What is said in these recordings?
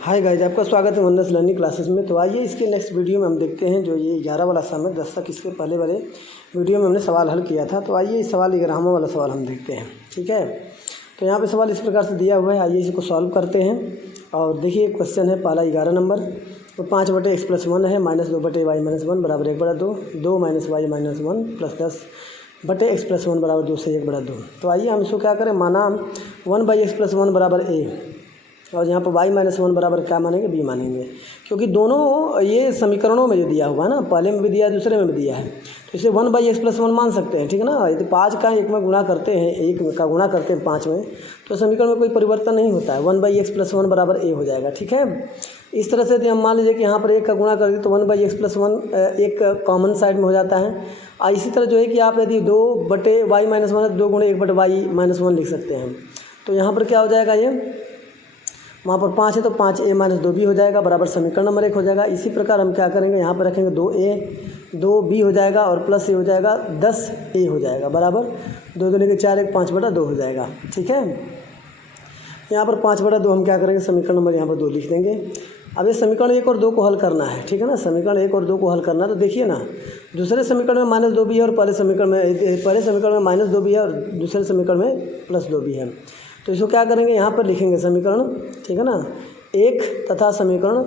Hi guys, आपका स्वागत है वननेस लर्निंग क्लासेस में। तो आइए इसके नेक्स्ट वीडियो में हम देखते हैं जो ये 11 वाला सम है। 10 तक इसके पहले वाले वीडियो में हमने सवाल हल किया था। तो आइए इस सवाल 11वां वाला सवाल हम देखते हैं। ठीक है, तो यहाँ पे सवाल इस प्रकार से दिया हुआ है। आइए इसको सॉल्व करते हैं। और देखिए क्वेश्चन है पहला 11 नंबर। तो 5/x+1 है -2/y-1 बराबर 1/2, 2 - y-1 प्लस 10/x+1 बराबर 2 से 1/2। तो आइए हम इसको क्या करें, माना 1/x+1 बराबर a और यहाँ पर y-1 बराबर क्या मानेंगे, b मानेंगे। क्योंकि दोनों ये समीकरणों में जो दिया हुआ है ना, पहले में भी दिया है दूसरे में भी दिया है, तो इसे 1/x+1 मान सकते हैं। ठीक है ना। यदि 5 का 1 में गुणा करते हैं, 1 का गुणा करते हैं 5 में, तो समीकरण में कोई परिवर्तन नहीं होता है। 1/x+1 बराबर a हो जाएगा। ठीक है। इस तरह से यदि हम मान लीजिए कि यहाँ पर 1 का गुणा कर दें तो 1/x+1 एक कॉमन साइड में हो जाता है। इसी तरह जो है कि आप यदि 2/y-1 2 × 1/y-1 लिख सकते हैं। तो यहाँ पर क्या हो जाएगा, ये वहाँ पर 5 है तो 5a - 2b हो जाएगा बराबर समीकरण नंबर 1 हो जाएगा। इसी प्रकार हम क्या करेंगे, यहाँ पर रखेंगे 2a 2b हो जाएगा और प्लस a हो जाएगा 10a हो जाएगा बराबर 2 दूनी के 4 1 5/2 हो जाएगा। ठीक है। यहाँ पर 5/2 हम क्या करेंगे, समीकरण नंबर यहाँ पर 2 लिख देंगे। अब ये समीकरण 1 और 2 को हल करना है। ठीक है ना। समीकरण 1 और 2 को हल करना है। तो देखिए ना, दूसरे समीकरण में -2b है और पहले समीकरण में -2b है और दूसरे समीकरण में +2b है। तो इसको क्या करेंगे, यहाँ पर लिखेंगे समीकरण, ठीक है ना, 1 तथा समीकरण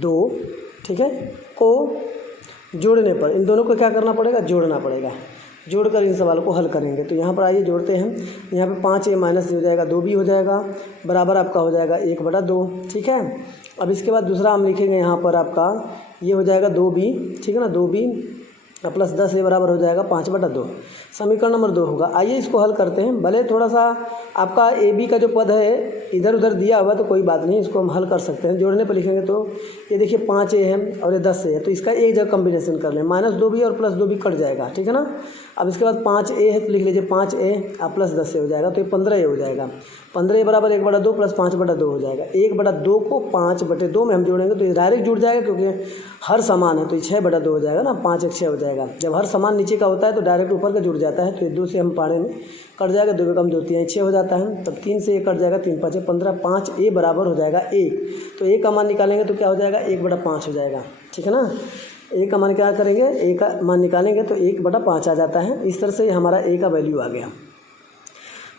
2, ठीक है, को जोड़ने पर इन दोनों को क्या करना पड़ेगा, जोड़ना पड़ेगा। जोड़कर इन सवालों को हल करेंगे। तो यहाँ पर आइए जोड़ते हैं। यहाँ पे 5a- हो जाएगा 2b हो जाएगा बराबर आपका हो जाएगा 1/2। ठीक है। अब इसके बाद दूसरा हम लिखेंगे, यहाँ पर आपका ये हो जाएगा 2b, ठीक है ना, 2b प्लस 10a बराबर हो जाएगा 5/2। समीकरण नंबर 2 होगा। आइए इसको हल करते हैं। भले थोड़ा सा आपका ए बी का जो पद है इधर उधर दिया हुआ तो कोई बात नहीं, इसको हम हल कर सकते हैं। जोड़ने पर लिखेंगे तो ये देखिए 5a है और ये 10a है, तो इसका एक जगह कॉम्बिनेशन कर लें। -2b और +2b कट जाएगा। ठीक है ना। अब इसके बाद 5a है तो लिख लीजिए 5a प्लस 10a हो जाएगा, तो ये 15a हो जाएगा। 15a बराबर 1/2 प्लस 5/2 हो जाएगा। 1/2 को 5/2 में हम जोड़ेंगे तो ये डायरेक्ट जुड़ जाएगा, क्योंकि हर समान है तो ये 6/2 हो जाएगा ना, 5 1 6 हो जाएगा। जब हर समान नीचे का होता है तो डायरेक्ट ऊपर का जुड़ जाता है। तो ये 2 से हम पाड़े में कट जाएगा, 2 कम 2 3 6 हो जाता है। तब 3 से 1 कट जाएगा, 3 5 15, 5a बराबर हो जाएगा 1। तो a का मान निकालेंगे तो क्या हो जाएगा, 1/5 हो जाएगा। ठीक है ना। a का मान क्या करेंगे, a का मान निकालेंगे तो 1/5 आ जाता है। इस तरह से हमारा a का वैल्यू आ गया।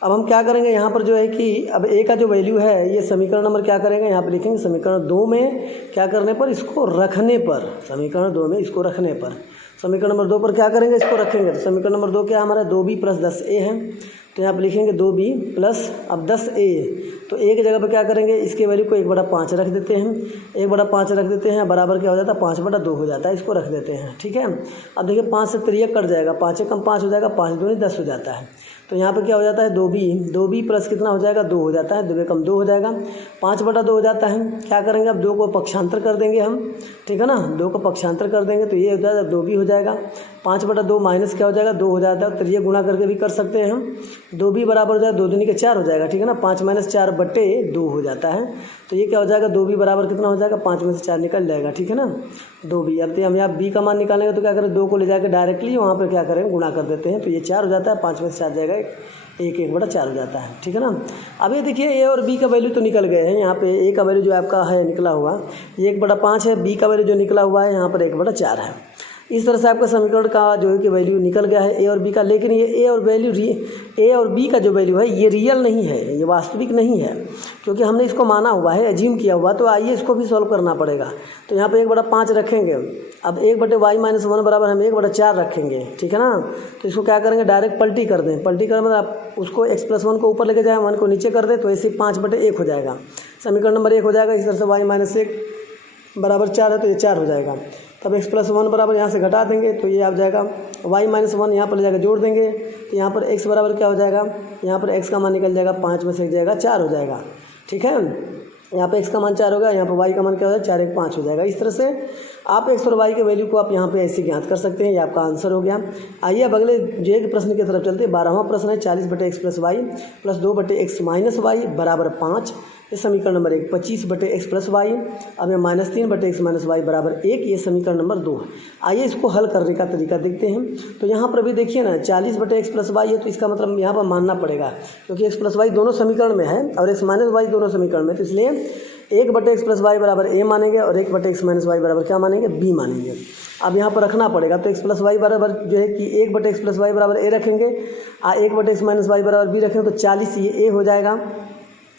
अब हम क्या करेंगे, यहाँ पर जो है कि अब a का जो वैल्यू है ये समीकरण नंबर क्या करेंगे, यहाँ पर लिखेंगे समीकरण 2 में क्या करने पर, इसको रखने पर, समीकरण 2 में इसको रखने पर, समीकरण नंबर 2 पर क्या करेंगे, इसको रखेंगे। तो समीकरण नंबर 2 क्या हमारा 2b प्लस 10a है। तो यहाँ पर लिखेंगे 2b प्लस अब 10a। तो एक जगह पर क्या करेंगे, इसके वैल्यू को 1/5 रख देते हैं। 1/5 रख देते हैं बराबर क्या हो जाता है, 5/2 हो जाता है। इसको रख देते हैं। ठीक है। अब देखिए 5 से 3 कट जाएगा, 5 से कम 5 हो जाएगा, 5 दूनी 10 हो जाता है। तो यहाँ पर क्या हो जाता है, 2b प्लस कितना हो जाएगा, 2 हो जाता है। 2 कम 2 हो जाएगा, 5/2 हो जाता है। क्या करेंगे, अब 2 को पक्षांतर कर देंगे हम। ठीक है ना। 2 को पक्षांतर कर देंगे तो ये हो जाएगा 2b हो जाएगा। 5/2 माइनस क्या हो जाएगा, 2 हो जाता है। तो ये गुणा करके भी कर सकते हैं हम। 2b बराबर हो जाएगा 2 दूनी के 4 हो जाएगा। ठीक है ना। 5 - 4/2 हो जाता है। तो ये क्या हो जाएगा, 2b बराबर कितना हो जाएगा, 5 में से 4 निकल जाएगा। ठीक है ना। 2b। अब हम यहाँ b का मान निकालेंगे तो क्या करें, 2 को ले जाकर डायरेक्टली वहाँ पर क्या करें, गुणा कर देते हैं। तो ये 4 हो जाता है, 5 में से 4 जाएगा 1/4 हो जाता है। ठीक है ना। अब ये देखिए a और b का वैल्यू तो निकल गए हैं। यहाँ पे a का वैल्यू जो आपका है निकला हुआ ये 1/5 है, b का वैल्यू जो निकला हुआ है यहाँ पर 1/4 है। इस तरह से आपका समीकरण का जो है कि वैल्यू निकल गया है a और b का। लेकिन ये a और b का जो वैल्यू है ये रियल नहीं है, ये वास्तविक नहीं है, क्योंकि हमने इसको माना हुआ है, एज्यूम किया हुआ। तो आइए इसको भी सॉल्व करना पड़ेगा। तो यहाँ पे 1/5 रखेंगे। अब 1/y-1 बराबर हम 1/4 रखेंगे। ठीक है ना। तो इसको क्या करेंगे, डायरेक्ट पलटी कर दें। पलटी करने मतलब आप उसको x+1 को ऊपर लेके जाएँ, 1 को नीचे कर दें, तो ऐसे 5/1 हो जाएगा। समीकरण नंबर 1 हो जाएगा। इस तरह से y-1 बराबर 4 है तो ये 4 हो जाएगा। तब x+1 बराबर यहाँ से घटा देंगे तो ये आ जाएगा y-1, यहाँ पर ले जाकर जोड़ देंगे तो यहाँ पर x बराबर क्या हो जाएगा, यहाँ पर x का मान निकल जाएगा, 5 में से 1 जाएगा 4 हो जाएगा। ठीक है। यहाँ पे x का मान 4 होगा, यहाँ पर y का मान क्या हो जाएगा, 4 1 5 हो जाएगा। इस तरह से आप x और y के वैल्यू को आप यहाँ पे ऐसे ज्ञात कर सकते हैं। ये आपका आंसर हो गया। आइए अब अगले जे के प्रश्न की तरफ चलते हैं। 12वां प्रश्न है 40/x + y plus 2/x - y बराबर 5। ये समीकरण नंबर 1। 25/x + y अब ये -3/x - y बराबर 1। ये समीकरण नंबर 2 है। आइए इसको हल करने का तरीका देखते हैं। तो यहाँ पर भी देखिए ना 40/x + y है, तो इसका मतलब यहाँ पर मानना पड़ेगा, क्योंकि x + y दोनों समीकरण में है और x - y दोनों समीकरण में, तो इसलिए 1/x प्लस वाई बराबर a मानेंगे और 1/x माइनस वाई बराबर क्या मानेंगे, b मानेंगे। अब यहाँ पर रखना पड़ेगा, तो x प्लस वाई बराबर जो है कि 1/x प्लस वाई बराबर a रखेंगे, 1/x माइनस वाई बराबर b रखेंगे, तो 40 ये a हो जाएगा,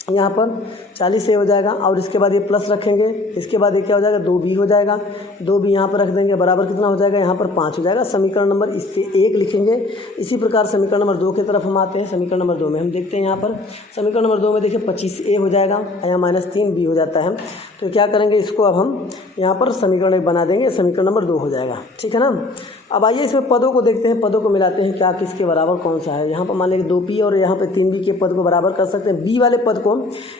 यहाँ पर 40 a हो जाएगा। और इसके बाद ये प्लस रखेंगे, इसके बाद ये क्या हो जाएगा, 2b हो जाएगा, 2b यहाँ पर रख देंगे, बराबर कितना हो जाएगा, यहाँ पर 5 हो जाएगा। समीकरण नंबर इससे 1 लिखेंगे। इसी प्रकार समीकरण नंबर 2 की तरफ हम आते हैं। समीकरण नंबर 2 में हम देखते हैं, यहाँ पर समीकरण नंबर 2 में देखिए 25a हो जाएगा, यहाँ -3b हो जाता है। तो क्या करेंगे, इसको अब हम यहाँ पर समीकरण 1 बना देंगे, समीकरण नंबर 2 हो जाएगा, ठीक है ना। अब आइए इसमें पदों को देखते हैं, पदों को मिलाते हैं, क्या किसके बराबर कौन सा है। यहाँ पर मान लीजिए 2p और यहाँ पे 3b के पद को बराबर कर सकते हैं। b वाले पद को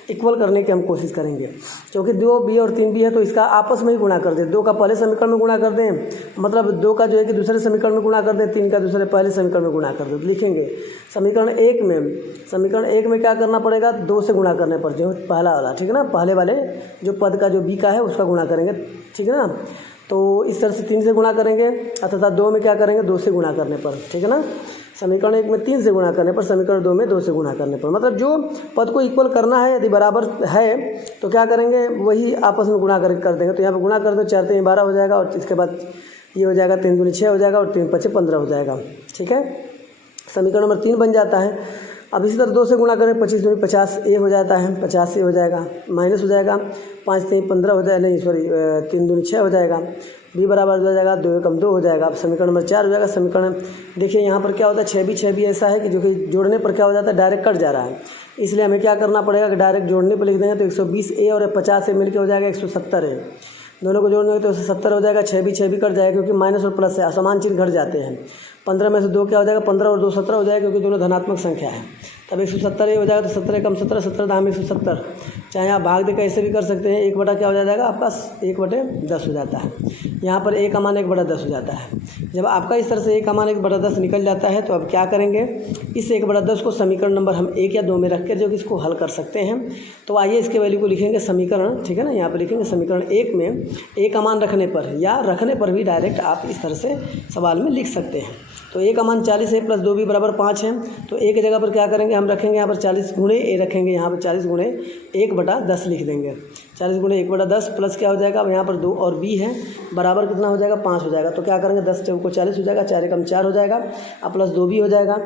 इक्वल करने की हम कोशिश करेंगे, क्योंकि 2b और 3b है तो इसका आपस में ही गुणा कर दें। 2 का पहले समीकरण में गुणा कर दें, मतलब 2 का जो है कि दूसरे समीकरण में गुणा कर दें, 3 का दूसरे पहले समीकरण में गुणा कर दें। तो लिखेंगे समीकरण 1 में क्या करना पड़ेगा, 2 से गुणा करने पर जो पहला वाला, ठीक है ना, पहले वाले जो पद का जो b का है उसका गुणा करेंगे, ठीक है ना। तो इस तरह से 3 से गुणा करेंगे, अर्थात 2 में क्या करेंगे, 2 से गुणा करने पर, ठीक है ना। समीकरण 1 में 3 से गुणा करने पर, समीकरण 2 में 2 से गुणा करने पर, मतलब जो पद को इक्वल करना है, यदि बराबर है तो क्या करेंगे, वही आपस में गुणा कर देंगे। तो यहाँ पर गुणा कर दो, 4 3 12 हो जाएगा, और इसके बाद ये हो जाएगा 3 दूनी 6 हो जाएगा, और 3 5 15 हो जाएगा, ठीक है। समीकरण नंबर 3 बन जाता है। अब इसी तरह 2 से गुणा करें, 25 दूनी 50 a हो जाता है, 50 a हो जाएगा, माइनस हो जाएगा, 5 3 15 हो जाएगा, नहीं सॉरी 3 दूनी 6 हो जाएगा, b बराबर हो जाएगा 2 एकम 2 हो जाएगा। अब समीकरण नंबर 4 हो जाएगा। समीकरण देखिए यहाँ पर क्या होता है, 6 भी ऐसा है कि जो कि जोड़ने पर क्या हो जाता है, डायरेक्ट कट जा रहा है, इसलिए हमें क्या करना पड़ेगा कि डायरेक्ट जोड़ने पर लिख देंगे। तो 120a और 50 a मिलकर हो जाएगा 170a, दोनों को जोड़ने तो 170 हो जाएगा। 6 भी कट जाएगा, क्योंकि माइनस और प्लस से असमान चिन्ह घट जाते हैं। 15 में से 2 क्या हो जाएगा, 15 और 2 17 हो जाएगा, क्योंकि दोनों धनात्मक संख्या है। तब 170 हो जाएगा, तो 17 कम 17, 17 दाम 170, चाहे आप भाग दे कैसे भी कर सकते हैं। 1 बटा क्या हो जाएगा आपका, 1/10 हो जाता है। यहाँ पर a का मान 1/10 हो जाता है। जब आपका इस तरह से a का मान 1/10 निकल जाता है, तो अब क्या करेंगे, इस 1/10 को समीकरण नंबर हम 1 या 2 में रख के जो कि इसको हल कर सकते हैं। तो आइए इसके वैल्यू को लिखेंगे समीकरण, ठीक है ना, यहाँ पर लिखेंगे समीकरण 1 में a का मान रखने पर, या रखने पर भी डायरेक्ट आप इस तरह से सवाल में लिख सकते हैं। तो a का मान 40 है, प्लस 2b बराबर 5 है। तो a की जगह पर क्या करेंगे, हम रखेंगे यहाँ पर 40 गुणे a रखेंगे, यहाँ पर 40 गुणे 1/10 लिख देंगे। 40 गुणे 1/10 प्लस क्या हो जाएगा, अब यहाँ पर 2 और b है, बराबर कितना हो जाएगा, 5 हो जाएगा। तो क्या करेंगे, 10 चौको 40 हो जाएगा, 4 एकम 4 हो जाएगा, अब प्लस 2b हो जाएगा,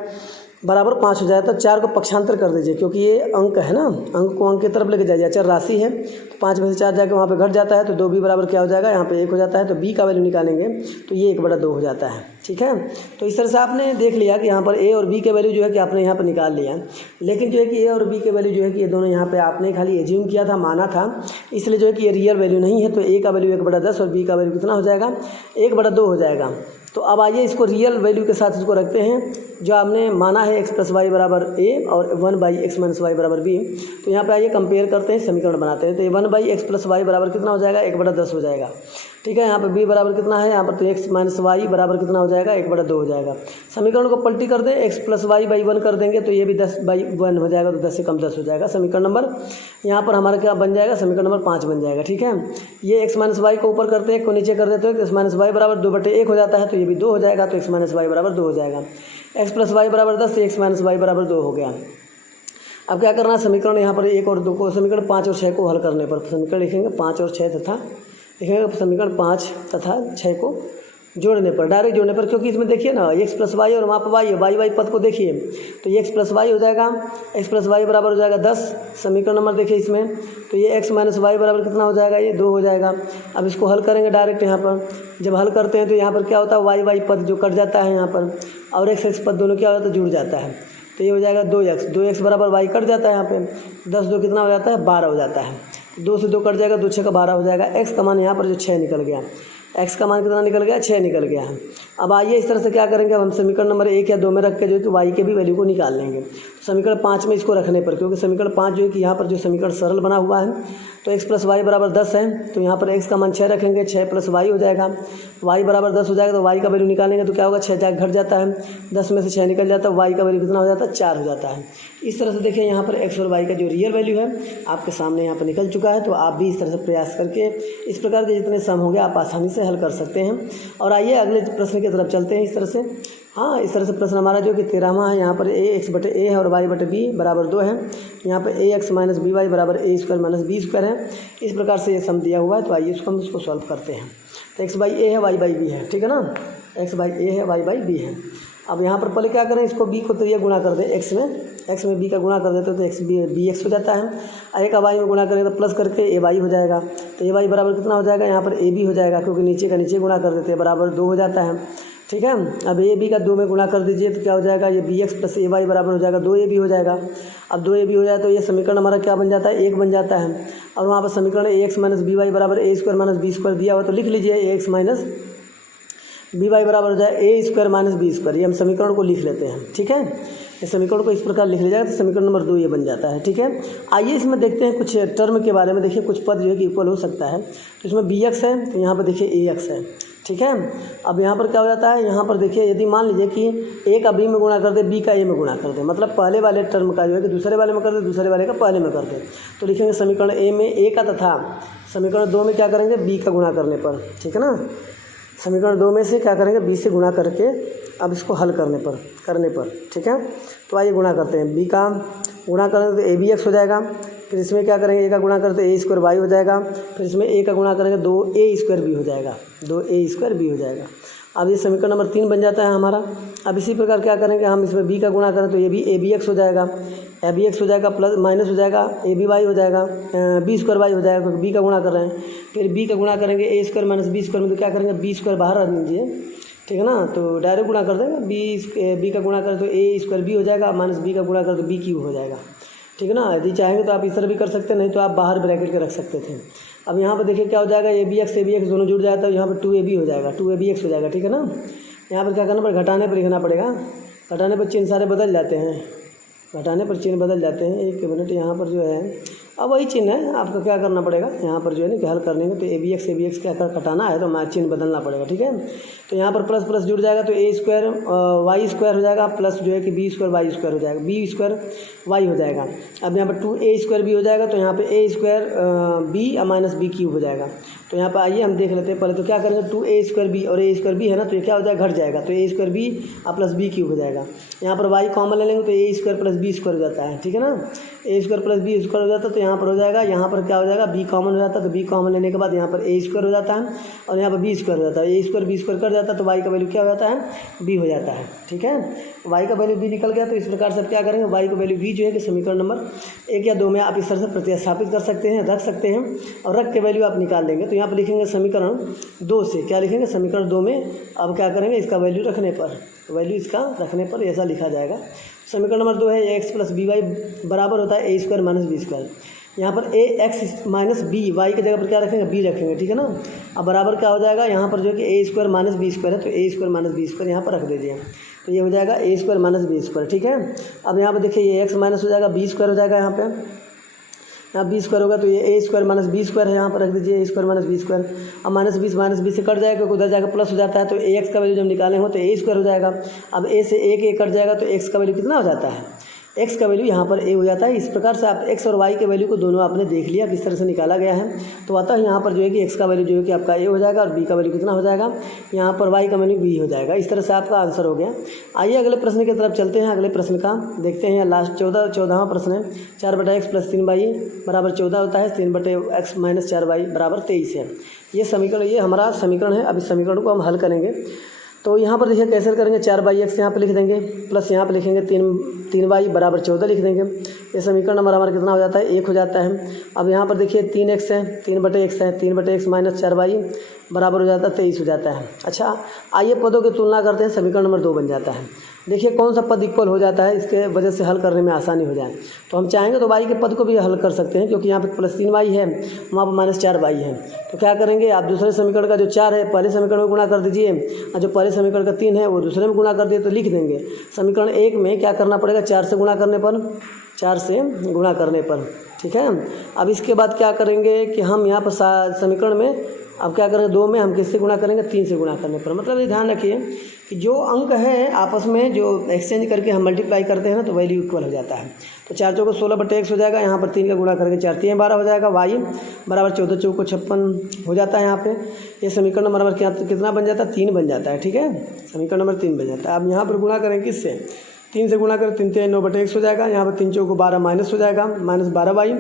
बराबर 5 हो जाएगा। तो 4 को पक्षांतर कर दीजिए, क्योंकि ये अंक है ना, अंक को अंक की तरफ लेके जाइए, अचर राशि है, तो 5 में से 4 जाके वहाँ पे घट जाता है, तो 2b बराबर क्या हो जाएगा, यहाँ पे 1 हो जाता है। तो b का वैल्यू निकालेंगे तो ये 1/2 हो जाता है, ठीक है। तो इस तरह से आपने देख लिया कि यहाँ पर a और b के वैल्यू जो है कि आपने यहाँ पर निकाल लिया, लेकिन जो है कि a और b के वैल्यू जो है कि ये दोनों यहाँ पे आपने खाली एज्यूम किया था, माना था, इसलिए जो है कि ये रियल वैल्यू नहीं है। तो a का वैल्यू 1/10 और b का वैल्यू कितना हो जाएगा, 1/2 हो जाएगा। तो अब आइए इसको रियल वैल्यू के साथ इसको रखते हैं, जो आपने माना है x प्लस वाई बराबर a और 1/x माइनस वाई बराबर b। तो यहाँ पे आइए कंपेयर करते हैं, समीकरण बनाते हैं। तो ये 1/x प्लस वाई बराबर कितना हो जाएगा, 1/10 हो जाएगा, ठीक है। यहाँ पर b बराबर कितना है, यहाँ पर तो x माइनस वाई बराबर कितना हो जाएगा, 1/2 हो जाएगा। समीकरण को पलटी कर दें, x प्लस वाई बाई 1 कर देंगे, तो ये भी 10/1 हो जाएगा, तो 10 से कम 10 हो जाएगा। समीकरण नंबर यहाँ पर हमारा क्या बन जाएगा, समीकरण नंबर 5 बन जाएगा, ठीक है। ये x माइनस वाई को ऊपर करते हैं, को नीचे कर देते हैं, तो x माइनस वाई बराबर 2/1 हो जाता है, तो ये भी 2 हो जाएगा। तो x माइनस वाई बराबर 2 हो जाएगा। x प्लस वाई बराबर 10, x माइनस वाई बराबर 2 हो गया। अब क्या करना है, समीकरण यहाँ पर 1 और 2 को, समीकरण 5 और 6 को हल करने पर समीकरण लिखेंगे 5 और 6 तथा लिखेंगे समीकरण 5 तथा 6 को जोड़ने पर, डायरेक्ट जोड़ने पर, क्योंकि इसमें देखिए ना x प्लस वाई और वहाँ पर वाई है, वाई पद को देखिए, तो ये x प्लस वाई हो जाएगा, x प्लस वाई बराबर हो जाएगा 10। समीकरण नंबर देखिए इसमें, तो ये x माइनस वाई बराबर कितना हो जाएगा, ये 2 हो जाएगा। अब इसको हल करेंगे डायरेक्ट, यहाँ पर जब हल करते हैं तो यहाँ पर क्या होता है, वाई पद जो कट जाता है यहाँ पर, और x पद दोनों क्या होता है, जुड़ जाता है। तो ये हो जाएगा 2x बराबर वाई कट जाता है, यहाँ पे 10 2 कितना हो जाता है, 12 हो जाता है। 2 से 2 कट जाएगा, 2 6 का 12 हो जाएगा। x का मान यहाँ पर जो 6 निकल गया, x का मान कितना निकल गया, 6 निकल गया है। अब आइए इस तरह से क्या करेंगे, अब हम समीकरण नंबर 1 या 2 में रख के जो है कि y के भी वैल्यू को निकाल लेंगे। समीकरण 5 में इसको रखने पर, क्योंकि समीकरण 5 जो है कि यहाँ पर जो समीकरण सरल बना हुआ है, तो x प्लस वाई बराबर 10 है, तो यहाँ पर x का मान 6 रखेंगे, 6 प्लस वाई हो जाएगा, y बराबर 10 हो जाएगा। तो y का वैल्यू निकालेंगे तो क्या होगा, 6 जाके घट जाता है, 10 में से 6 निकल जाता है, y का वैल्यू कितना हो जाता है, 4 हो जाता है। इस तरह से देखिए यहाँ पर x और y का जो रियल वैल्यू है आपके सामने यहाँ पर निकल चुका है। तो आप भी इस तरह से प्रयास करके इस प्रकार के जितने सम होंगे आप आसानी से हल कर सकते हैं। और आइए अगले प्रश्न की तरफ चलते हैं। इस तरह से हाँ, इस तरह से प्रश्न हमारा जो कि 13वां है, यहाँ पर ए एक्स बटे ए है और वाई बटे बी बराबर 2 है। यहाँ पर ए एक्स माइनस बी वाई बराबर ए स्क्वायर माइनस बी स्क्वायर है। इस प्रकार से ये सम दिया हुआ है, तो आइए हम इसको सॉल्व करते हैं। तो एक्स बाई ए है, वाई बाई बी है, ठीक है ना, एक्स बाई ए है, वाई बाई बी है। अब यहाँ पर पहले क्या करें, इसको बी को तो ये गुणा कर दें एक्स में बी का गुणा कर देते तो एक्स बी एक्स हो जाता है। ए का वाई में गुणा करेंगे तो प्लस करके ए वाई हो जाएगा। तो ए वाई बराबर कितना हो जाएगा, यहाँ पर ए बी हो जाएगा, क्योंकि नीचे का नीचे गुणा कर देते हैं, बराबर 2 हो जाता है, ठीक है। अब ए बी का 2 में गुणा कर दीजिए तो क्या हो जाएगा, ये बी एक्स प्लस ए वाई बराबर हो जाएगा 2 ए बी हो जाएगा। अब 2 ए बी हो जाए तो ये समीकरण हमारा क्या बन जाता है, 1 बन जाता है। और वहाँ पर समीकरण ए एक्स माइनस बी वाई बराबर ए स्क्वायर माइनस बी स्क्वायर दिया हुआ, तो लिख लीजिए ए एक्स माइनस बी वाई बराबर हो जाए ए स्क्वायर माइनस बी स्क्वायर। ये हम समीकरण को लिख लेते हैं, ठीक है। इस समीकरण को इस प्रकार लिख लिया जाएगा तो समीकरण नंबर 2 ये बन जाता है, ठीक है। आइए इसमें देखते हैं कुछ टर्म के बारे में। देखिए कुछ पद जो है कि इक्वल हो सकता है, तो इसमें बी एक्स है तो यहाँ पर देखिए ए एक्स है, ठीक है। अब यहाँ पर क्या हो जाता है, यहाँ पर देखिए यदि मान लीजिए कि ए का बी में गुणा कर दे, बी का ए में गुणा कर दे, मतलब पहले वाले टर्म का जो है कि दूसरे वाले में कर दे, दूसरे वाले का पहले में कर दे, तो लिखेंगे समीकरण ए में ए का तथा समीकरण 2 में क्या करेंगे, बी का गुणा करने पर, ठीक है ना। समीकरण 2 में से क्या करेंगे, बी से गुणा करके अब इसको हल करने पर, ठीक है। तो आइए गुणा करते हैं, बी का गुणा करेंगे तो ए बी एक्स हो जाएगा। फिर इसमें क्या करेंगे, ए का गुणा करते ए स्क्वायर वाई हो जाएगा। फिर इसमें ए का गुणा करेंगे 2 ए स्क्वायर बी हो जाएगा, 2 ए स्क्वायर बी हो जाएगा। अब ये समीकरण नंबर 3 बन जाता है हमारा। अब इसी प्रकार क्या करेंगे, हम इसमें बी का गुणा करें तो ये भी ए बी एक्स हो जाएगा, ए बी एक्स हो जाएगा, प्लस माइनस हो जाएगा ए बी वाई हो जाएगा, बी स्क्वायर वाई हो जाएगा, क्योंकि बी का गुणा कर रहे हैं। फिर बी का गुणा करेंगे ए स्क्वायर माइनस बी स्क्वायर में, तो क्या करेंगे, बी स्क्वायर बाहर रख लीजिए, ठीक है ना। तो डायरेक्ट गुणा कर देंगे, बी का गुणा करें तो ए स्क्वायर बी हो जाएगा, माइनस बी का गुणा करें तो बी क्यूब हो जाएगा, ठीक है ना। यदि चाहेंगे तो आप इस तरह भी कर सकते हैं, नहीं तो आप बाहर ब्रैकेट के रख सकते थे। अब यहाँ पर देखिए क्या हो जाएगा, ए बी एक्स दोनों जुड़ जाता है, यहाँ पर 2 ए बी हो जाएगा, 2 ए बी एक्स हो जाएगा, ठीक है ना। यहाँ पर क्या करना पड़ेगा, घटाने पर लिखना पड़ेगा, घटाने पर चिन्ह सारे बदल जाते हैं, घटाने पर चिन्ह बदल जाते हैं। एक मिनट, यहाँ पर जो है अब वही चिन्ह है, आपको क्या करना पड़ेगा, यहाँ पर जो है ना कि हल करने में तो ए बी एक्स क्या घटाना है तो हमारा चिन्ह बदलना पड़ेगा, ठीक है। तो यहाँ पर प्लस प्लस जुड़ जाएगा तो ए स्क्वायर वाई स्क्वायर हो जाएगा, प्लस जो है कि बी स्क्वायर वाई स्क्वायर हो जाएगा, बी स्क्वायर वाई हो जाएगा। अब यहाँ पर 2 ए स्क्वायर बी हो जाएगा, तो यहाँ पर A square B minus B cube हो जाएगा। तो यहाँ पर आइए हम देख लेते हैं पहले, तो क्या करेंगे, 2 ए स्क्वायर बी और ए स्क्वायर बी है ना, तो ये क्या हो जाएगा, घट जाएगा, तो A square B plus B cube हो जाएगा। यहाँ पर वाई कॉमन ले लेंगे तो A square plus B square हो जाता है, ठीक है ना। A square plus B square हो जाता है, तो यहाँ पर हो जाएगा, यहाँ पर क्या हो जाएगा, बी कॉमन हो जाता है, तो बी कॉमन लेने के बाद यहाँ पर ए स्क्वायर हो जाता है और यहाँ पर बी स्क्वायर हो जाता है, ए स्क्वायर बी स्क्वायर कर जाता है, तो वाई का वैल्यू क्या हो जाता है, बी हो जाता है, ठीक है। वाई का वैल्यू बी निकल गया, तो इस प्रकार से क्या करेंगे, वाई का वैल्यू बी जो है कि समीकरण नंबर 1 या 2 में आप इस तरह से प्रतिस्थापित कर सकते हैं, रख सकते हैं और रख के वैल्यू आप निकाल लेंगे। तो यहाँ पर लिखेंगे समीकरण 2 से, क्या लिखेंगे, समीकरण 2 में अब क्या करेंगे, इसका वैल्यू रखने पर, वैल्यू इसका रखने पर ऐसा लिखा जाएगा। समीकरण नंबर 2 है ए एक्स प्लस बी वाई बराबर होता है ए स्क्वायर माइनस बी स्क्वायर। यहाँ पर ए एक्स माइनस बी वाई की जगह पर क्या रखेंगे, बी रखेंगे, ठीक है ना। अब बराबर क्या हो जाएगा, यहाँ पर जो कि ए स्क्वायर माइनस बी स्क्वायर है, तो A square minus B square यहाँ पर रख दीजिए, तो ये हो जाएगा ए स्क्वायर माइनस बी स्क्वायर, ठीक है। अब यहाँ पर देखिए ये एक्स माइनस हो जाएगा, बी स्क्वायर हो जाएगा, यहाँ बी स्क्वायर होगा तो ये ए स्क्वायर माइनस बी स्क्वायर है, यहाँ पर रख दीजिए ए स्क्वायर माइनस बी स्क्वायर। अब माइनस बी से कट जाएगा, क्योंकि उधर जाकर प्लस हो जाता है, तो ए एक्स का वैल्यू जब निकाले हो तो ए स्क्वायर हो जाएगा। अब ए से ए कट जाएगा तो एक्स का वैल्यू कितना हो जाता है, एक्स का वैल्यू यहाँ पर ए हो जाता है। इस प्रकार से आप एक्स और वाई के वैल्यू को दोनों आपने देख लिया किस तरह से निकाला गया है। तो अतः यहाँ पर जो है कि एक्स का वैल्यू जो है कि आपका ए हो जाएगा और बी का वैल्यू कितना हो जाएगा, यहाँ पर वाई का वैल्यू बी हो जाएगा। इस तरह से आपका आंसर हो गया। आइए अगले प्रश्न की तरफ चलते हैं। अगले प्रश्न का देखते हैं, लास्ट 14वां प्रश्न है। 4/x + 3y बराबर 14 होता है, 3/x - 4y बराबर 23 है। ये समीकरण, ये हमारा समीकरण है। अब इस समीकरण को हम हल करेंगे। तो यहाँ पर देखिए कैसे करेंगे, 4/x यहाँ पर लिख देंगे, प्लस यहाँ पर लिखेंगे 3y बराबर 14 लिख देंगे। ये समीकरण नंबर हमारा कितना हो जाता है, 1 हो जाता है। अब यहाँ पर देखिए 3x है, 3/x है, 3/x - 4y बराबर हो जाता है 23 हो जाता है। अच्छा, आइए पदों की तुलना करते हैं, समीकरण नंबर 2 बन जाता है। देखिए कौन सा पद इक्वल हो जाता है, इसके वजह से हल करने में आसानी हो जाए। तो हम चाहेंगे तो y के पद को भी हल कर सकते हैं, क्योंकि यहाँ पे +3y है, वहाँ पर -4y है। तो क्या करेंगे, आप दूसरे समीकरण का जो 4 है पहले समीकरण में गुणा कर दीजिए, और जो पहले समीकरण का 3 है वो दूसरे में गुणा कर दिए तो लिख देंगे। समीकरण 1 में क्या करना पड़ेगा, 4 से गुणा करने पर, 4 से गुणा करने पर, ठीक है। अब इसके बाद क्या करेंगे कि हम यहाँ पर समीकरण में अब क्या करेंगे, 2 में हम किससे गुणा करेंगे, 3 से गुणा करने पर। मतलब ये ध्यान रखिए कि जो अंक है आपस में जो एक्सचेंज करके हम मल्टीप्लाई करते हैं ना तो वैल्यू इक्वल हो जाता है। तो 4 चौको 16/x हो जाएगा, यहाँ पर 3 का गुणा करके 4 3 12 हो जाएगा, y बराबर 14 चौको 56 हो जाता है। यहाँ पे ये समीकरण नंबर कितना बन जाता है? 3 बन जाता है। ठीक है, समीकरण नंबर 3 बन जाता है। अब यहाँ पर गुणा करें किससे? 3 से गुणा करें, 3 3 9/x हो जाएगा, यहाँ पर 3 चौको 12 माइनस हो जाएगा, -12y।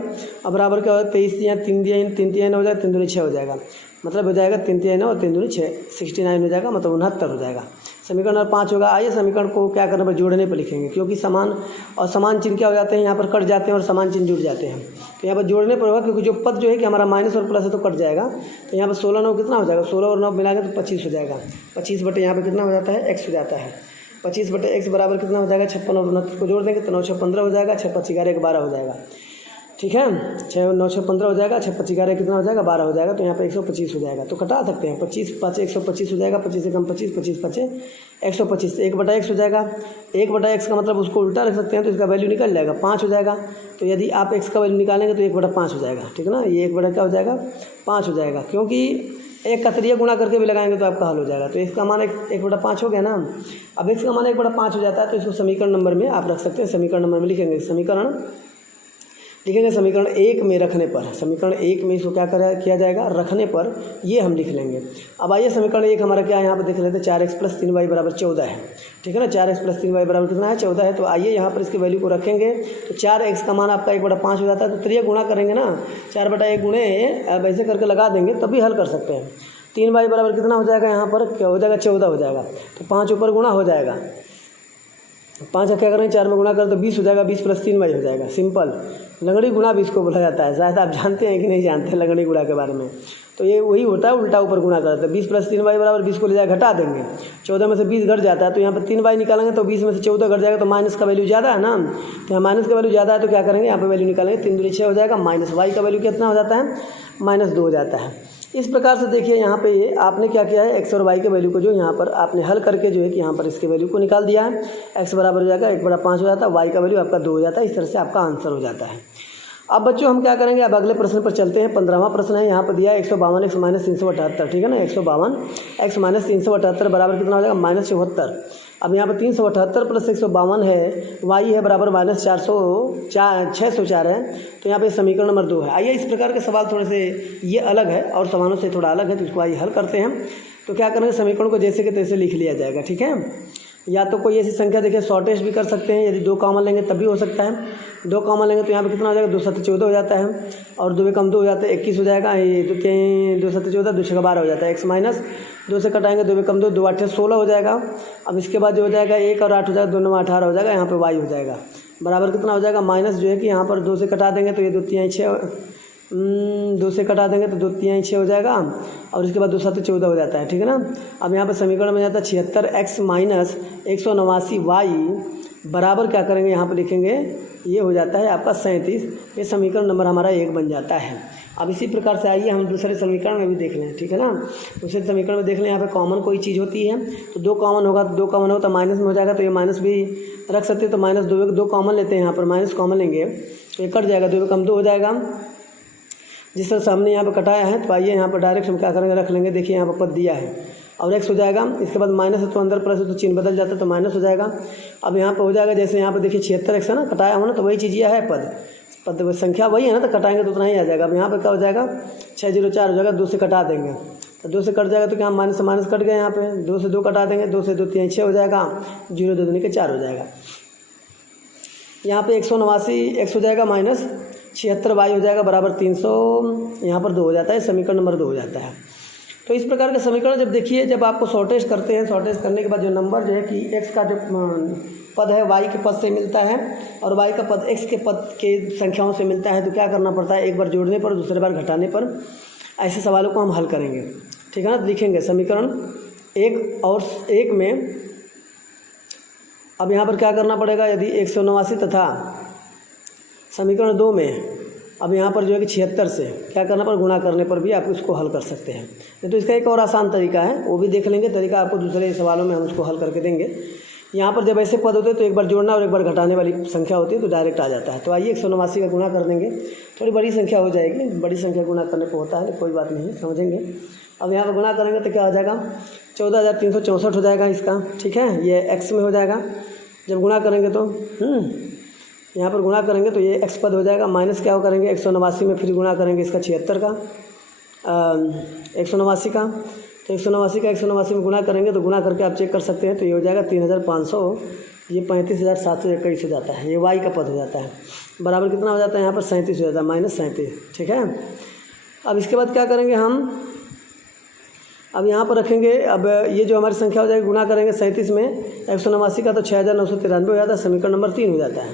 अब बराबर क्या होगा? 23 दिया 3 दिया 3 3 हो जाएगा, 3 दूनी 6 हो जाएगा, मतलब हो जाएगा 3 3 और 3 दूनी 6 69 हो जाएगा, मतलब 69 हो जाएगा। समीकरण नंबर 5 होगा। आइए समीकरण को क्या करने पर जोड़ने पर लिखेंगे, क्योंकि समान और समान चिन्ह क्या हो जाते हैं, यहाँ पर कट जाते हैं और समान चिन्ह जुड़ जाते हैं। तो यहाँ पर जोड़ने पर होगा, क्योंकि जो पद जो है कि हमारा माइनस और प्लस है तो कट जाएगा। तो यहाँ पर 16 9 कितना हो जाएगा? 16 और 9 मिला के तो 25 हो जाएगा। 25 बटे यहाँ पर कितना हो जाता है? x हो जाता है। 25 बटे x बराबर कितना हो जाएगा? 56 और 69 को जोड़ देंगे तो 9 6 15 हो जाएगा, 6 5 11 12 हो जाएगा। ठीक है, 6 9 6 15 हो जाएगा, 6 5 11 कितना हो जाएगा? 12 हो जाएगा। तो यहाँ पर 125 हो जाएगा। तो कटा सकते हैं, 25 5 125 हो जाएगा, 25 से कम 25 25 5 125 1/x हो जाएगा। 1/x का मतलब उसको उल्टा रख सकते हैं तो इसका वैल्यू निकल जाएगा, 5 हो जाएगा। तो यदि आप x का वैल्यू निकालेंगे तो 1/5 हो जाएगा। ठीक है ना, ये 1 क्या हो जाएगा? 5 हो जाएगा, क्योंकि एक का 3 गुणा करके भी लगाएंगे तो आपका हल हो जाएगा। तो इसका मान 1/5 हो गया ना। अब x का मान 1/5 हो जाता है तो इसको समीकरण नंबर में आप रख सकते हैं। समीकरण नंबर में लिखेंगे, समीकरण 1 में रखने पर, समीकरण 1 में इसको क्या किया जाएगा? रखने पर ये हम लिख लेंगे। अब आइए समीकरण 1 हमारा क्या है, यहाँ पर देख लेते हैं। 4x + 3y बराबर 14 है। ठीक है ना, 4x + 3y बराबर कितना है? 14 है। तो आइए यहाँ पर इसकी वैल्यू को रखेंगे तो 4x का मान आपका 1/5 हो जाता है। तो 3 गुणा करेंगे ना, 4/1 गुणे अब ऐसे करके लगा देंगे तभी हल कर सकते हैं। 3y बराबर कितना हो जाएगा? यहाँ पर क्या हो जाएगा? 14 हो जाएगा। तो 5 ऊपर गुणा हो जाएगा, 5 का क्या करेंगे? 4 में गुणा कर तो 20 हो जाएगा, 20 + 3y हो जाएगा। सिंपल लंगड़ी गुणा भी इसको बोला जाता है। शायद आप जानते हैं कि नहीं जानते हैं लंगड़ी गुणा के बारे में। तो ये वही होता है, उल्टा ऊपर गुणा करते हैं। 20 + 3y बराबर 20 को ले जाकर घटा देंगे, 14 में से 20 घट जाता है। तो यहाँ पर 3y निकालेंगे तो 20 में से 14 घट जाएगा, तो माइनस का वैल्यू ज़्यादा है ना। तो यहाँ माइनस का वैल्यू ज़्यादा है तो क्या करेंगे? यहाँ पर वैल्यू निकालेंगे, 3 दूनी 6 हो जाएगा, माइनस y का वैल्यू कितना हो जाता है? -2 हो जाता है। इस प्रकार से देखिए यहाँ पे आपने क्या किया है, x और y के वैल्यू को जो यहाँ पर आपने हल करके जो है कि यहाँ पर इसके वैल्यू को निकाल दिया है। x बराबर हो जाएगा 1/5 हो जाता है, y का वैल्यू आपका 2 हो जाता है। इस तरह से आपका आंसर हो जाता है। अब बच्चों हम क्या करेंगे, अब अगले प्रश्न पर चलते हैं। 15वां प्रश्न है, यहाँ पर दिया है 152x - 378। ठीक है ना, 152x - 378 बराबर कितना हो जाएगा? -74। अब यहाँ पर 378 + 152 है, y है बराबर -604 है। तो यहाँ पे समीकरण नंबर 2 है। आइए इस प्रकार के सवाल थोड़े से ये अलग है और सवालों से थोड़ा अलग है, तो इसको आइए हल करते हैं। तो क्या करेंगे, समीकरण को जैसे कि तैसे लिख लिया जाएगा। ठीक है, या तो कोई ऐसी संख्या देखिए शॉर्टेज भी कर सकते हैं, यदि 2 कॉमन लेंगे तब भी हो सकता है। 2 कॉमन लेंगे तो यहाँ पे कितना हो जाएगा? 2 7 14 हो जाता है, और 2 में कम 2 हो जाता है, 21 हो जाएगा। ये 2 7 14 2 6 12 हो जाता है। x माइनस 2 से कटाएंगे, 2 में कम 2 2 8 16 हो जाएगा। अब इसके बाद जो हो जाएगा 1 और 8 हो जाएगा, 2 9 18 हो जाएगा। यहाँ पर y हो जाएगा बराबर कितना हो जाएगा? माइनस जो है कि यहाँ पर 2 से कटा देंगे तो ये 2 3 6 2 से कटा देंगे तो 2 3 6 हो जाएगा, और इसके बाद 2 7 14 हो जाता है। ठीक है ना, अब यहाँ पर समीकरण में जाता है 76x - 189y बराबर क्या करेंगे, यहाँ पर लिखेंगे ये हो जाता है आपका 37। ये समीकरण नंबर हमारा 1 बन जाता है। अब इसी प्रकार से आइए हम दूसरे समीकरण में भी देख लें। ठीक है ना, दूसरे समीकरण में देख लें। यहाँ पे कॉमन कोई चीज़ होती है तो 2 कॉमन होगा, तो 2 कॉमन हो तो माइनस में हो जाएगा, तो ये माइनस भी रख सकते हैं। तो -2 कॉमन लेते हैं, यहाँ पर माइनस कॉमन लेंगे तो ये कट जाएगा, 2 में कम 2 हो जाएगा। जिस तरह सामने यहाँ पर कटाया है, तो आइए यहाँ पर डायरेक्ट हम क्या करेंगे, रख लेंगे। देखिए यहाँ पर पद दिया है और x हो जाएगा, इसके बाद माइनस है तो अंदर प्लस है तो चिन्ह बदल जाता है, तो माइनस हो जाएगा। अब यहाँ पर हो जाएगा, जैसे यहाँ पर देखिए 76x है ना, कटाया हो ना, तो वही चीज़ यह है, पद संख्या वही है ना, तो कटाएंगे तो उतना ही आ जाएगा। अब यहाँ पर क्या हो जाएगा, 604 हो जाएगा, 2 से कटा देंगे तो 2 से कट जाएगा, तो क्या माइनस से माइनस कट गया। यहाँ पे 2 से 2 कटा देंगे, 2 से 2 3 6 हो जाएगा, 0 2 दूनी के 4 हो जाएगा। यहाँ पे 189 x हो जाएगा माइनस 76 y हो जाएगा बराबर 300, यहाँ पर 2 हो जाता है, समीकरण नंबर 2 हो जाता है। तो इस प्रकार के समीकरण जब देखिए, जब आपको शॉर्टेज करते हैं, शॉर्टेज करने के बाद जो नंबर जो है कि x का जो पद है y के पद से मिलता है और y का पद x के पद के संख्याओं से मिलता है, तो क्या करना पड़ता है, एक बार जोड़ने पर दूसरे बार घटाने पर ऐसे सवालों को हम हल करेंगे। ठीक है ना, लिखेंगे समीकरण 1 और 1 में। अब यहाँ पर क्या करना पड़ेगा, यदि 189 तथा समीकरण 2 में अब यहाँ पर जो है कि 76 से क्या करना पर गुणा करने पर भी आप इसको हल कर सकते हैं। नहीं तो इसका एक और आसान तरीका है, वो भी देख लेंगे तरीका, आपको दूसरे सवालों में हम उसको हल करके देंगे। यहाँ पर जब ऐसे पद होते हैं तो एक बार जोड़ना और एक बार घटाने वाली संख्या होती है तो डायरेक्ट आ जाता है। तो आइए 189 का गुणा कर देंगे, थोड़ी बड़ी संख्या हो जाएगी, बड़ी संख्या गुणा करने को होता है, कोई बात नहीं, समझेंगे। अब यहाँ पर गुणा करेंगे तो क्या हो जाएगा, 14,364 हो जाएगा इसका, ठीक है, ये x में हो जाएगा जब गुणा करेंगे तो यहाँ पर गुणा करेंगे तो ये x पद हो जाएगा, माइनस क्या हो करेंगे 189 में, फिर गुणा करेंगे इसका 76 का 189 का, तो 189 का 189 में गुणा करेंगे तो गुणा करके आप चेक कर सकते हैं, तो ये हो जाएगा 3,500, ये 35,721 हो जाता है, ये y का पद हो जाता है, बराबर कितना हो जाता है यहाँ पर 37 हो जाता है, -37, ठीक है। अब इसके बाद क्या करेंगे हम, अब यहाँ पर रखेंगे, अब ये जो हमारी संख्या हो जाएगी गुणा करेंगे 37 में 189 का तो 6,993 हो जाता है, समीकरण नंबर 3 हो जाता है।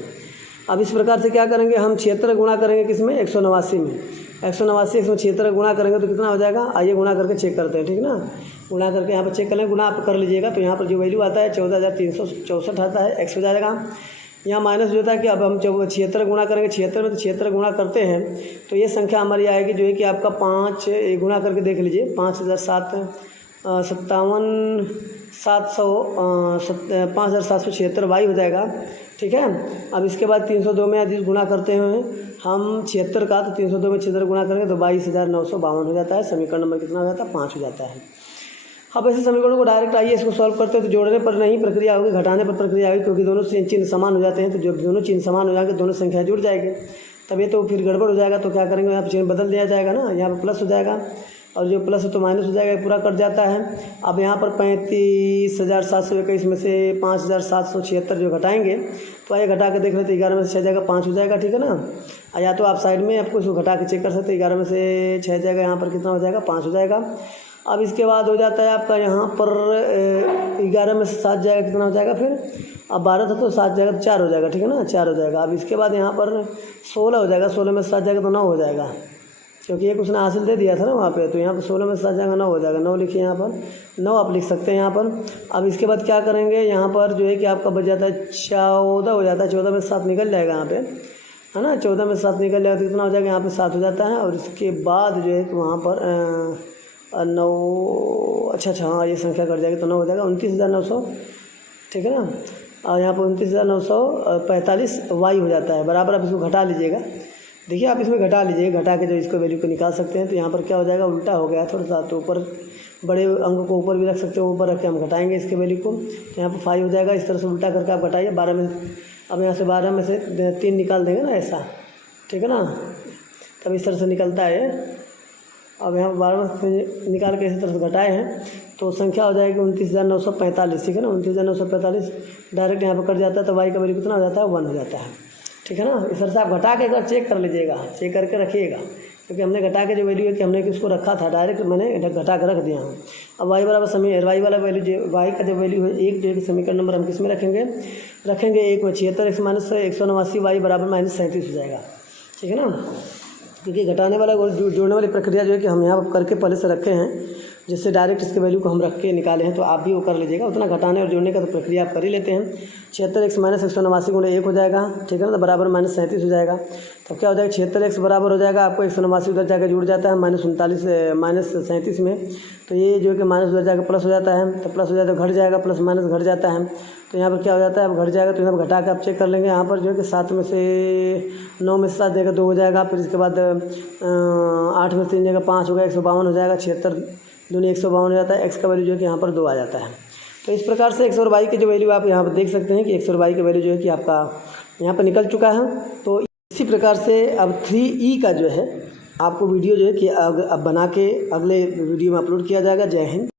अब इस प्रकार से क्या करेंगे हम 76 गुणा करेंगे किसमें 189 में, 189 इसमें 76 गुणा करेंगे तो कितना हो जाएगा, आइए गुणा करके चेक करते हैं, ठीक ना, गुणा करके यहाँ पर चेक कर लें, गुणा आप कर लीजिएगा तो यहाँ पर जो वैल्यू आता है 14,364 आता है, x हो जाएगा, यहाँ माइनस जो होता है कि अब हम जब 76 गुणा करेंगे 76 में तो 76 गुणा करते हैं तो ये संख्या हमारी आएगी जो है कि आपका 5 गुणा करके देख लीजिए 5,776 वाई हो जाएगा, ठीक है। अब इसके बाद 302 में यदि गुणा करते हैं हम 76 का तो 302 में 76 गुणा करेंगे तो 22,952 हो जाता है, समीकरण नंबर कितना हो जाता है 5 हो जाता है। अब ऐसे समीकरणों को डायरेक्ट आइए इसको सॉल्व करते हैं तो जोड़ने पर नहीं प्रक्रिया होगी, घटाने पर प्रक्रिया होगी, क्योंकि दोनों चिन्ह समान हो जाते हैं, तो जब दोनों चिन्ह समान हो जाएंगे दोनों संख्या जुड़ जाएगी, तब ये तो फिर गड़बड़ हो जाएगा, तो क्या करेंगे यहाँ पर चिन्ह बदल दिया जाएगा ना, यहाँ पर प्लस हो जाएगा और जो प्लस है तो माइनस हो जाएगा, पूरा कट जाता है। अब यहाँ पर 35,721 में से 5,776 जो घटाएंगे तो आइए घटा के देख लेते, 11 में से 6 जाएगा 5 हो जाएगा, ठीक है ना, या तो आप साइड में आपको इसको घटा के चेक कर सकते हैं, 11 में से 6 जाएगा, यहाँ पर कितना हो जाएगा 5 हो जाएगा। अब इसके बाद हो जाता है आपका यहाँ पर 11 में से 7 जाएगा, कितना हो जाएगा, फिर अब 12 था तो 7 जाएगा तो 4 हो जाएगा, ठीक है ना, 4 हो जाएगा। अब इसके बाद यहाँ पर 16 हो जाएगा, 16 में से 7 जाएगा तो 9 हो जाएगा, क्योंकि एक उसने हासिल दे दिया था ना वहाँ पे, तो यहाँ पर 16 में से 7 जाएगा 9 हो जाएगा, 9 लिखिए यहाँ पर, 9 आप लिख सकते हैं यहाँ पर। अब इसके बाद क्या करेंगे, यहाँ पर जो है कि आपका बच जाता है 14 हो जाता है, 14 में से 7 निकल जाएगा यहाँ पे, है ना, 14 में से 7 निकल जाएगा तो कितना हो जाएगा यहाँ पे 7 हो जाता है। और इसके बाद जो है कि वहाँ पर 9, अच्छा हाँ ये संख्या कट जाएगी तो 9 हो जाएगा, 29,900, ठीक है ना, और यहाँ पर 29,945 वाई हो जाता है, बराबर। आप इसको घटा लीजिएगा, देखिए आप इसमें घटा लीजिए, घटा के जो इसको वैल्यू को निकाल सकते हैं, तो यहाँ पर क्या हो जाएगा उल्टा हो गया थोड़ा सा, तो ऊपर बड़े अंक को ऊपर भी रख सकते हो, ऊपर रख के हम घटाएंगे इसके वैल्यू को, तो यहाँ पर 5 हो जाएगा। इस तरह से उल्टा करके आप घटाइए 12 में, अब यहाँ से 12 में से 3 निकाल देंगे ना ऐसा, ठीक है ना, तब इस तरह से निकलता है। अब यहाँ 12 में से निकाल के इसी तरह से घटाए हैं तो संख्या हो जाएगी 29,945, ठीक है ना, 29,945 डायरेक्ट यहाँ पर कट जाता है, तो वाई का वैल्यू कितना हो जाता है 1 हो जाता है, ठीक है ना। इस तरह से आप घटा के एक बार चेक कर लीजिएगा, चेक करके रखिएगा, क्योंकि हमने घटा के जो वैल्यू है कि हमने किसको रखा था डायरेक्ट मैंने घटा के रख दिया हूँ। अब वाई बराबर वाई वाला वैल्यू जो वाई का जो वैल्यू है 1 जो समीकरण नंबर हम किस में रखेंगे 1 में 76 x माइनस 189 वाई बराबर -37 हो जाएगा, ठीक है ना, क्योंकि घटाने वाला और जोड़ने वाली प्रक्रिया जो है कि हम यहाँ पर करके पहले से रखे हैं, जिससे डायरेक्ट इसके वैल्यू को हम रख के निकाले हैं, तो आप भी वो कर लीजिएगा। उतना घटाने और जोड़ने का तो प्रक्रिया आप कर ही लेते हैं। 76 x माइनस 189 गुणे 1 हो जाएगा, ठीक है ना, तो बराबर -37 हो जाएगा। तो क्या हो जाएगा 76 x बराबर हो जाएगा आपको 189 उधर जाकर जुड़ जाता है -37 में, तो ये जो है कि माइनस उधर जाकर प्लस हो जाता है, तो प्लस हो जाता है घट जाएगा, प्लस माइनस घट जाता है, तो यहाँ पर क्या हो जाता है अब घट जाएगा, तो यहाँ पर घटा के आप चेक कर लेंगे। यहाँ पर जो है कि 7 में से 9 में से 7 देगा 2 हो जाएगा, फिर इसके बाद 8 में से 3 जगह 5 हो गया, 152 हो जाएगा, 76 दूनी 152 हो जाता है, x का वैल्यू जो है कि यहाँ पर 2 आ जाता है। तो इस प्रकार से x और y की जो वैल्यू आप यहाँ पर देख सकते हैं कि x और y की वैल्यू जो है कि आपका यहाँ पर निकल चुका है। तो इसी प्रकार से अब 3e का जो है आपको वीडियो जो है कि अब बना के अगले वीडियो में अपलोड किया जाएगा। जय हिंद।